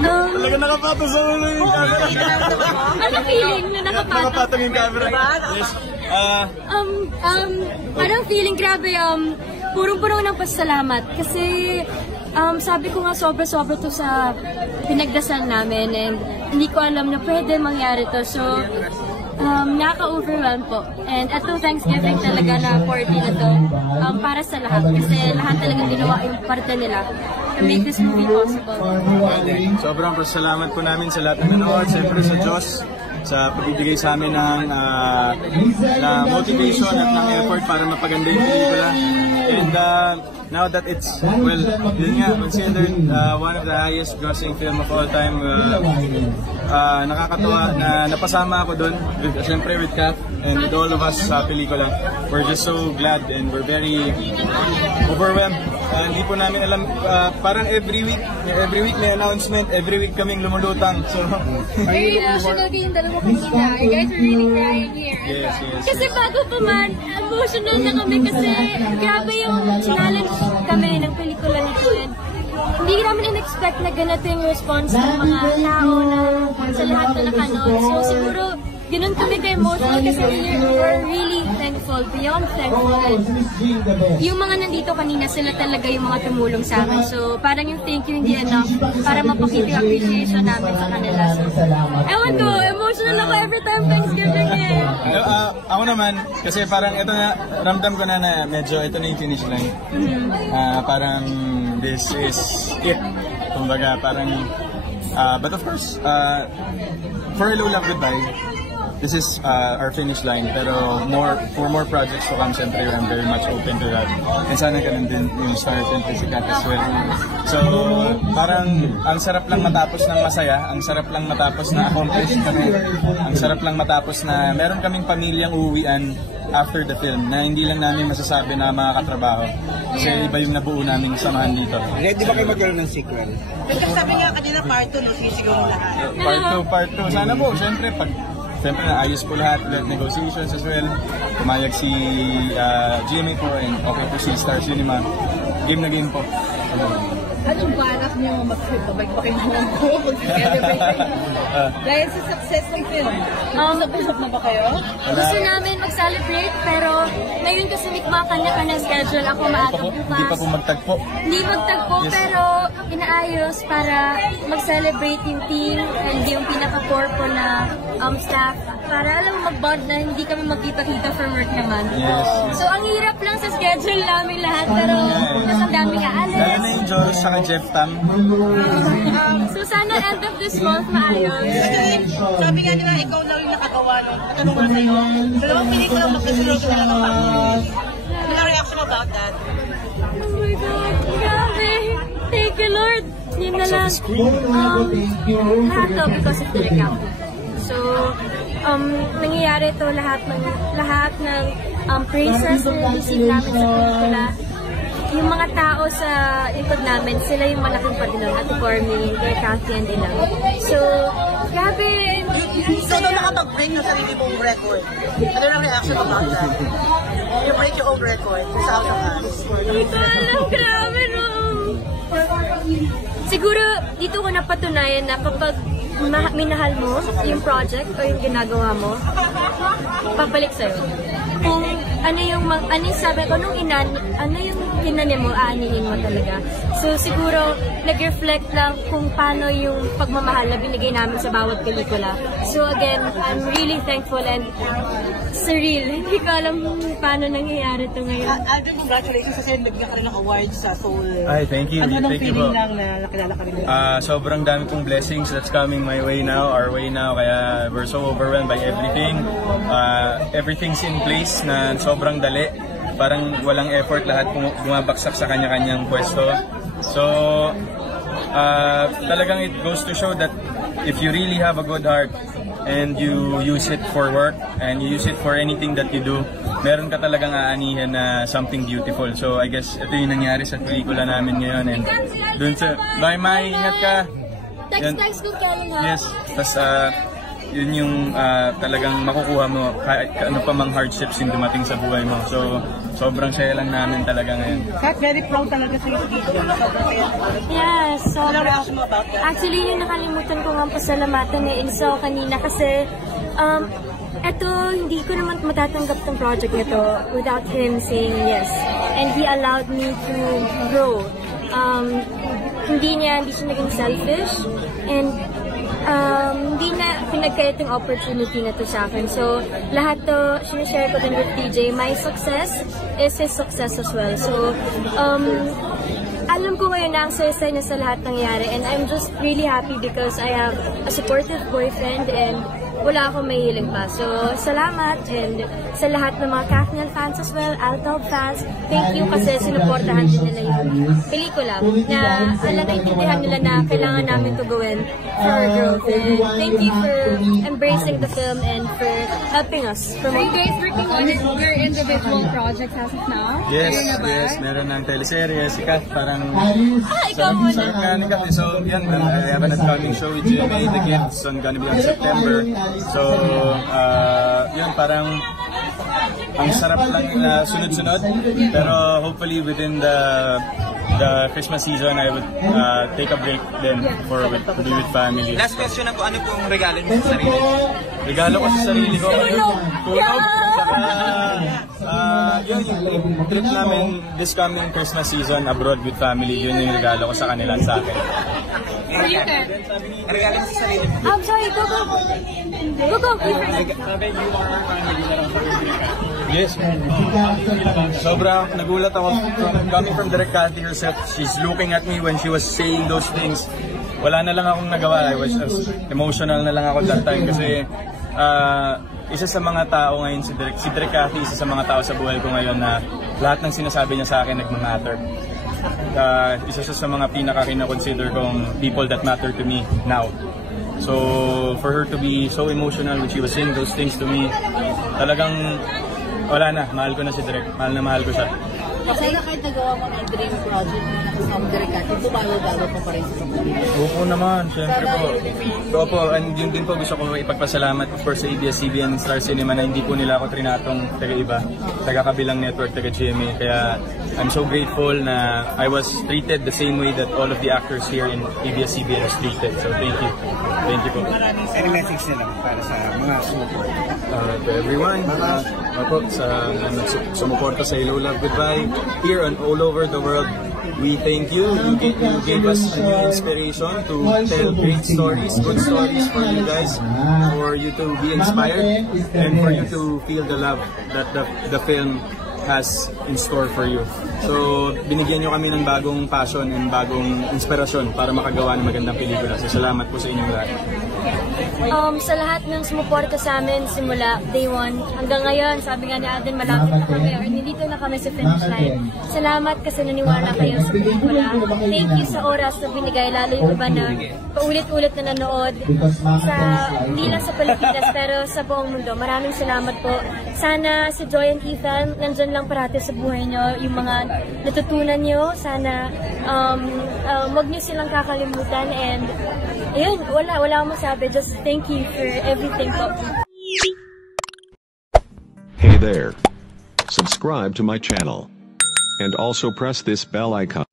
Talaga nakapatong sa ulo yung camera. Ano feeling na nakapatong? Nakapatong yung camera. Yes. Parang feeling grabe, purong-purong ng pasalamat. Kasi sabi ko nga sobra-sobra to sa pinagdasal namin and hindi ko alam na pwede mangyari to. So, nakaka-overwhelm po. And ito Thanksgiving talaga na party na to para sa lahat. Kasi lahat talaga ginawa yung parte nila to make this movie possible. Sobrang pasalamat po namin sa lahat ng nanood, siyempre sa Diyos, sa pagbibigay sa amin ng motivation at ng effort para mapaganda yung pelikula. And now that it's, well, yun nga, considered one of the highest grossing film of all time, nakakatuwa na napasama ako doon, siyempre with Kath and with all of us sa pelikula. We're just so glad and we're very overwhelmed. Hindi po namin alam, parang every week may announcement, every week kaming lumulutang. So, very emotional kayong dalawa kanina. You guys are really crying here. Yes. Kasi bago pa man, emotional na kami kasi grabe yung challenge kami ng pelikula nito. And hindi namin in-expect na ganito yung response ng mga tao na sa lahat na nakanood. So siguro, ganun kami ka-emotional kasi we're really thankful, beyond thankful. And yung mga nandito kanina, sila talaga yung mga tumulong sa amin. So parang yung thank you hindi enough para mapakita yung appreciation namin sa kanila. So, ewan ko, emotional ako every time Thanksgiving eh. Ako naman, kasi parang ito na, ramdam ko na medyo ito na yung finish line. Parang this is it. Kumbaga parang, but of course, for Hello Love Goodbye, this is our finish line, pero for more projects to come, siyempre I'm very much open to that. And sana ganun din yung start and Physicat as well. So, parang ang sarap lang matapos ng masaya, ang sarap lang matapos na accomplish kami, ang sarap lang matapos na meron kaming pamilyang uuwian after the film, na hindi lang namin masasabi na mga katrabaho. Kasi iba yung nabuo namin samahan dito. Ready ba kayo magkaroon ng sequel? Kasi sabi nga kanina part 2, no? Sisigaw mo lahat. Part 2. Sana po, siyempre, siyempre naayos po lahat, negotiations as well. Pumayag si GMA po and okay po si Star Cinema. Game na game po. Anong balak niyo mag-trip? Bagbakin mo lang po mag-celebrate? Dahil sa success ng film, nasa-busok na ba kayo? Gusto namin mag-celebrate, pero ngayon kasi may mga kanya-kanya schedule. Ako maaga bukas. Hindi pa po magtagpo. Hindi magtagpo, yes. Pero inaayos para mag-celebrate yung team and yung pinaka-core po na staff. Para alam mo mag-bond na hindi kami magkita-kita for work naman. Yes. So ang hirap lang sa schedule namin lahat, pero mas ang daming aalis. Lalo na yung Joros saka Jeff Tam. So sana end of this month maayos. Sabi nga nila, ikaw lang yung nakagawa nung katanungan sa'yo. Dalawang pelikula magkasunod na lang ang family. Ano reaction about that? Oh my God, grabe. Thank you, Lord. Yun na lang. Lahat to because of the recovery. So, nangyayari to lahat ng praises na receive namin sa pelikula. Yung mga tao sa likod namin, sila yung malaking padulong at Cormy, kay Cathy and Ilang. So, grabe. So, nung nakapag-break ng sarili mong record, ano ang reaction about that? You break your own record sa House of Us. Hindi ko alam, grabe no. Siguro, dito ko napatunayan na kapag minahal mo yung project o yung ginagawa mo, papalik sa'yo. Kung ano yung sabi ko, ano yung tinanim mo, aanihin mo talaga. So siguro, nag-reflect lang kung paano yung pagmamahal na binigay namin sa bawat pelikula. So again, I'm really thankful and surreal. Hindi ko alam paano nangyayari ito ngayon. Alden, congratulations kasi nabigyan ka rin ng awards sa Seoul. Ay, thank you. Ano Thank you po. lang na nakilala ka rin nila? Sobrang dami pong blessings that's coming my way now, our way now. Kaya we're so overwhelmed by everything. Everything's in place na sobrang dali. Parang walang effort, lahat bumabaksak sa kanya-kanyang pwesto. So, talagang it goes to show that if you really have a good heart and you use it for work and you use it for anything that you do, meron ka talagang aanihan na something beautiful. So, I guess ito yung nangyari sa pelikula namin ngayon. And dun sa, bye Mai, ingat ka! Text ko kayo nga. Yes, tas yun yung talagang makukuha mo kahit ano pa mang hardships yung dumating sa buhay mo. So, sobrang saya lang namin talaga ngayon. Kat, very proud talaga sa iyo. Yes, so actually yung nakalimutan ko nga pasalamatan ni Inso kanina kasi eto, hindi ko naman matatanggap tong project nito without him saying yes. And he allowed me to grow. Hindi siya naging selfish and hindi na pinagkait yung opportunity na to sa akin. So, lahat to, sinishare ko din with TJ. My success is his success as well. So, alam ko ngayon na ang saya-saya na sa lahat nangyari and I'm just really happy because I have a supportive boyfriend and wala akong may hiling pa. So, salamat and sa lahat ng mga Kathniel fans as well, Altaub fans, thank you kasi sinuportahan din nila yung pelikula na naintindihan nila na kailangan namin to gawin for our growth. And thank you for embracing the film and for helping us promote. Are you guys working on your individual projects as of now? Yes, meron ng teleserye, si Kath, parang ikaw muna. So, yan, I have an upcoming show with GMA, The Gifts, on gonna be on September. So, yun, parang ang sarap lang na sunod-sunod, pero hopefully within the Christmas season, I would take a break then to be with family. Last question na po, ano pong regalo niyo sa sarili? Regalo ko sa sarili ko. Tulog! Yun yung trip namin this coming Christmas season abroad with family. Yun yung regalo ko sa kanila at sa akin. Regalo niyo sa sarili? I'm sorry, go. Yes. Sobrang nagulat ako coming from Direk Cathy herself. She's looking at me when she was saying those things. Wala na lang akong nagawa. I was emotional na lang ako that time kasi isa sa mga tao ngayon si Direk Cathy, isa sa mga tao sa buhay ko ngayon na lahat ng sinasabi niya sa akin nagmamatter. Isa sa mga pinaka-kina-consider kong people that matter to me now. So for her to be so emotional when she was saying those things to me, talagang wala na, mahal ko na si Direk, mahal ko siya. Kasi kahit nagawa mo ng dream project na kasama Direk Cathy, bago-bago pa pa rin sa pamilya. Oo naman, syempre po. Opo, and yun din po gusto ko ipagpasalamat of course sa ABS-CBN Star Cinema na hindi po nila ako trinatong taga-iba, taga-kabilang network, taga-GMA. Kaya I'm so grateful na I was treated the same way that all of the actors here in ABS-CBN is treated. So thank you. Thank you po. Any message nila para sa mga sumuporta? To everyone, sa sumuporta sa Hello Love Goodbye here and all over the world, we thank you. You gave us a new inspiration to tell great stories, good stories for you guys, for you to be inspired and for you to feel the love that the film has in store for you. So, binigyan nyo kami ng bagong passion and bagong inspirasyon para makagawa ng magandang pelikula. So, salamat po sa inyong lahat. Sa lahat ng sumuporta sa amin simula day 1 hanggang ngayon, sabi nga ni Aden, malapit na kami or nandito na kami sa finish line. Salamat kasi naniwala kayo sa pelikula. Thank you sa oras na binigay, lalo yung iba na paulit-ulit na nanood hindi lang sa Pilipinas pero sa buong mundo. Maraming salamat po. Sana si Joy and Ethan nandyan lang parati sa buhay nyo, yung mga natutunan nyo. Sana wag nyo silang kakalimutan and ayun, wala akong masabi. Just thank you for everything po. Hey there. Subscribe to my channel. And also press this bell icon.